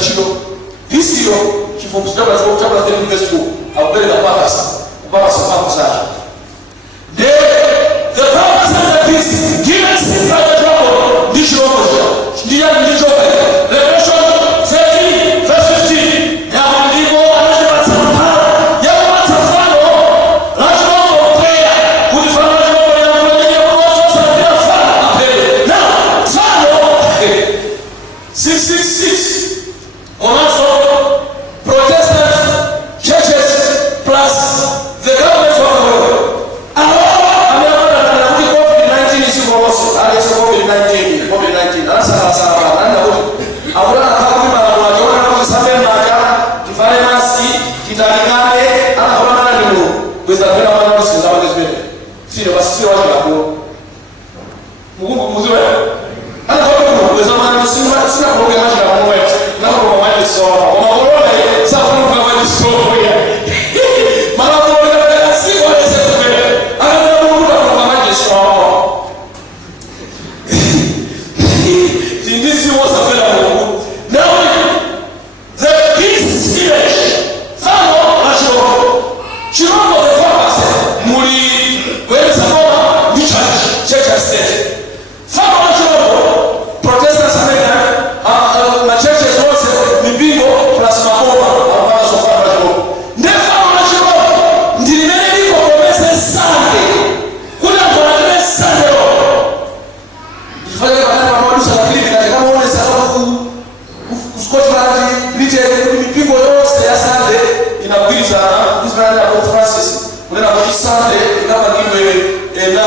chino disiro chifumbuzo chakula 3 verse 2 akubereka kupakasa pakusacho. The purpose of the peace given by the trouble ndichilongocha ndichoka Revelation 13 verse 15 yaandiko anachopatsa mphala yakupatsa mfano lachilongo prayer kuti fano lachilongo linakulekea kuwasosapira fano apele now fano 666 also Protestant churches plus the government of the world. COVID-19 ahora kama wanaona kusafiri maka kifarenasi kitalikane anaona ndio kweza bila maana usikiza wale zibele sio basi watu hapo Mungu mzuri ana kwa kweza maana sina program ya Mungu na kwa maana sio wanaona sasa kwa maana sio mara moja si wale zibele ana Mungu kwa maana sio this was available. Now the peace village fano nacho chirongo the purpose muri weza kama ni church state fano nacho Protestants na churches wose ni bingo plus mahoma ambazo sofa nacho ndefa nacho ndilimeni kwa komese Sunday kuna kwa Sunday ifanye baada ya mambo sana mipigo yote ya Sunday inabidi sana Israeli ya Francis unaenda kwa Sunday kama kiwe na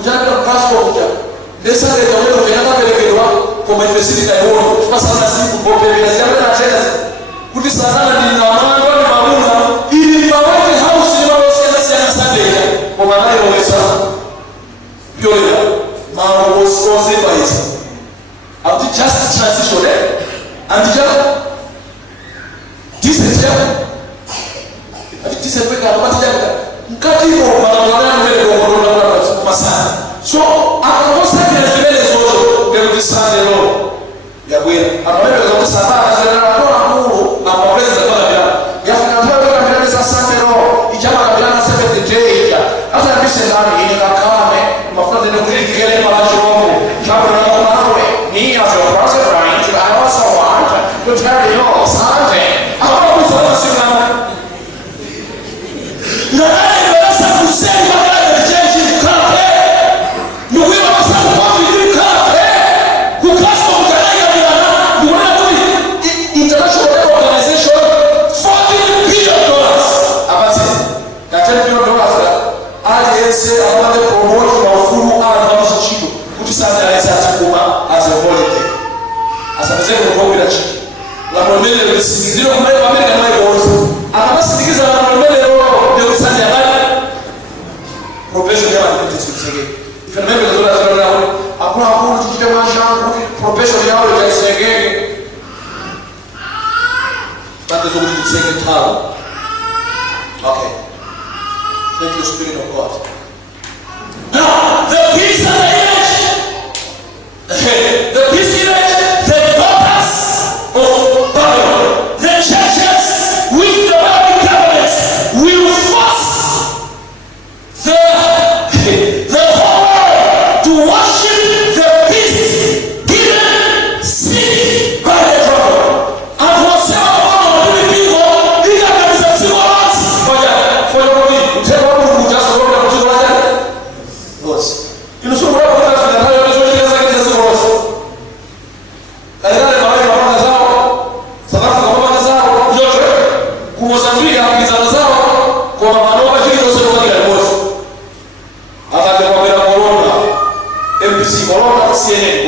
mjadala passport desa de leo kwa pelekwa kwa mfesili ya huo kwa sana siku popelea zile na tena kuti sana ni na mambo ni mamuna ili ni mawate house ni mambo sana Sunday kwa maana hiyo piola mambo was by it after just transition and just this is weka apati yake mkati kwa maana mbele kwa corona kwa sana so akakosa zile zote ndio disande lo ya bwana anaweza kwa sababu anatoa Mungu na mapesa kwa bila yafika kwa bila za sande lo ijama kabla na 7 day hata bishe ndani ile kakame mafuta ndio kulikele malacho wangu kama nawe ni hapo kwa sababu I also want to tell you all something. La promesa del Signore non è mai cosa. Allora si dice la promesa dello Signore. Professo di avanti tutti sul segre. Fermamente la tua storia a qualcuno ti chiama Jean, professo di avanti del segre. Quando sono di segre talo. Okay. Thank you, Spirit of God. Now, the peace of the age. The peace of the age. The churches with the Bible covenants will force the whole world to worship the peace given city by the trouble. And for several people, these are the symbols for your tell who just wrote up to the words. You know, so what about that? CNN